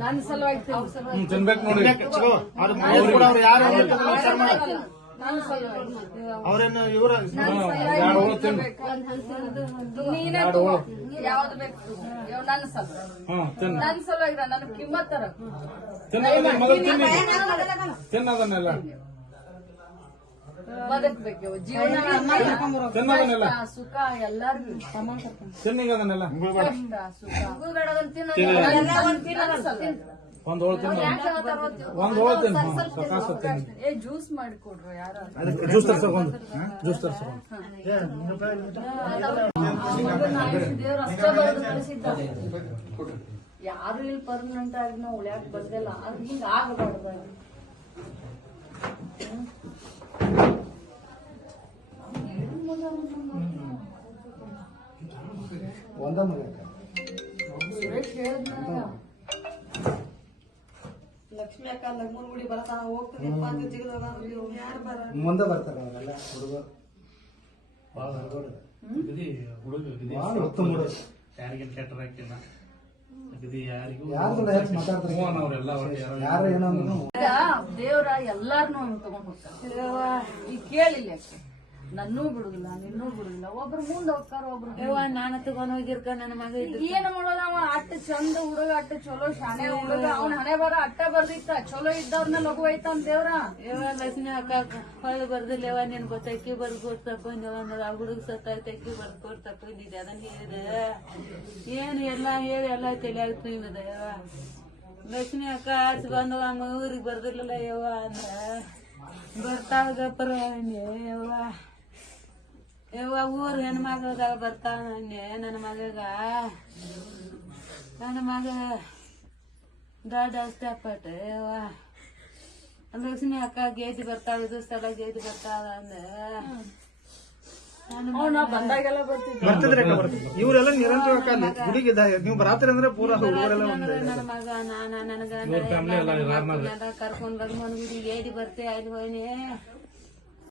ನನ್ನ ಸಲುವಾಗಿ ಹ್ಮ್ ತಿನ್ಬೇಕು ನೋಡಿ. ನನ್ನ ಸಲುವಾಗಿ ಅವ್ರೇನು ಇವ್ರ? ನನ್ನ ಸಲುವಾಗಿ ನನ್ನ ಕಿಮ್ಮತ್ತರ ತಿನ್ನೋದನ್ನೆಲ್ಲ. ಇವ್ ಜೀವನ ಕಷ್ಟ, ಸುಖ ಎಲ್ಲಾರ್ಗು ತಿನ್ನೀಗ ಅದನ್ನೆಲ್ಲ? ಕಷ್ಟ ಸುಖ. ಒಂದ್ ಹೋಳು ತಿನ್ನು. ಒಂದ್ ಹೋಳು ತಿನ್ನು. ತಿನ್ನ. ಏ ಜ್ಯೂಸ್ ಮಾಡಿಕೊಡ್ರು ಯಾರು ಜ್ಯೂಸ್ ತರ್ಸಕೊಂದು ಜ್ಯೂಸ್ ತರ್ಸಕೊಂದು ದೇವ್ರ ಅಷ್ಟೇ ಬರೆದು ಕಳಿಸಿದ್ದ ಯಾರು ಇಲ್ಲಿ ಪರ್ಮನೆಂಟ್ ಆಗಿ ನಾವು ಉಳ್ಯಾಕ್ ಬಂದಿಲ್ಲ. ಅದ್ ಹಿಂಗ ಆಗಬಾರ್ದು. ಒಂದ ಲಕ್ಷ್ಮಿ ಅಕ್ಕ ಲಗ್ಮನ್ ಗುಡಿ ಬರ್ತಾನ ಹೋಗ್ತದಪ್ಪ ಅಂತ ಜಿಗದ ಯಾರು ಬರ ಮುಂದೆ ಬರ್ತಾರ ಅವರೆಲ್ಲ ಹುಡುಗರು. ಭಾಳ ಹುಡುಗರು ಅಗದಿ ಹುಡುಗ ಅಗದಿ ಭಾಳ ಉತ್ತಮ ಹುಡುಗರು ಯಾರಿಗೇನ್ ಕೆಟ್ಟ ಹಾಕಿಲ್ಲ. ಅಗದಿ ಯಾರಿಗೂ ಯಾರ್ದು ಮಾತಾಡ್ತಾರೆ. ಹ್ಞೂ ಅವ್ರೆಲ್ಲ ಒಳ್ಳೆ ಯಾರೋ ಯಾರು ಏನೋ ಈಗ ದೇವ್ರ ಎಲ್ಲಾರ್ನು ತಗೊಂಡ್ ಹೋಗ್ತಾರೆ ಈಗ ಕೇಳಿಲ್ಲ. ನನ್ನೂ ಬಿಡುದಿಲ್ಲ ನಿನ್ನೂ ಬಿಡುದಿಲ್ಲ. ಒಬ್ರು ಮುಂದ್ ಹೋಗ್ತಾರ ಒಬ್ರು ನಾನು ತಗೊಂಡ್ ಹೋಗಿರ್ಕ ನನ್ನ ಮಗ ಇದ್ದು ಏನ್ ಮಾಡೋದ ಅವ? ಅಟ್ಟ ಚಂದ ಹುಡುಗ ಅಟ್ಟ ಚಲೋ ಶಾಣೆ ಹುಡುಗ. ಅವ್ನ ಹಣೆ ಬರ ಅಟ್ಟ ಬರ್ದಿತ್ತ. ಚಲೋ ಇದ್ದವ್ರನ್ನ ಲಘು ಐತಾನ ದೇವ್ರ. ಯವ್ವ ಲಕ್ಷ್ಮಿ ಅಕ್ಕ ಹೊಳ್ ಬರ್ದಿಲ್ಲ ಯವ್ವ ನಿನ್ ಗೊತ್ತ ಅಕ್ಕಿ ಬರ್ದು ಕೊಡ್ತಾ ಬಂದವ ಆ ಹುಡುಗ ಸತ್ತ ಅಕ್ಕಿ ಬರ್ದು ಕೊಡ್ತಾ ಬಂದಿದ್ದೆ ಅದನ್ನ ಹೇಳಿದೆ. ಏನು ಎಲ್ಲ ಹೇಳಿ ಎಲ್ಲ ತಲೆ ತುಂಬಿದ ಯವ್ವ. ಲಕ್ಷ್ಮಿ ಅಕ್ಕ ಆಚೆ ಬಂದವ ನಮ್ಮ ಊರಿಗೆ ಬರ್ದಿರ್ಲಿಲ್ಲ ಯವ್ವ ಅಂದ್ರ. ಬರ್ತಾವ ಗಪ್ಪರ ಯವ್ವ. ಯವ್ವ ಊರ್ ಹೆಣ್ಮಗಳದಾಗ ಬರ್ತಾವ ನನ್ನ ಮಗಗ ನನ್ನ ಮಗ ದೊಡ್ಡ ಅಷ್ಟಪಟ್ಟ ಯವ್ವ ಲಕ್ಷ್ಮಿ ಅಕ್ಕ ಗೇದಿ ಬರ್ತಾವ ಇದು ಸ್ಥಳ ಗೇದಿ ಬರ್ತಾವ ಅಂದ. ಇವರೆಲ್ಲ ನಿರಂತರ ಗುಡಿಗೆ ನೀವು ಬರಾತ್ರಿ ಅಂದ್ರೆ ಪೂರಾ ನನ್ನ ಮಗ ನಾನ ನನಗ ಕರ್ಕೊಂಡ್ ಲಗ್ಮನ್ ಗುಡಿ ಗೇದಿ ಬರ್ತೆ ಅಲ್ಲಿ ಹೋಯ್ನಿ.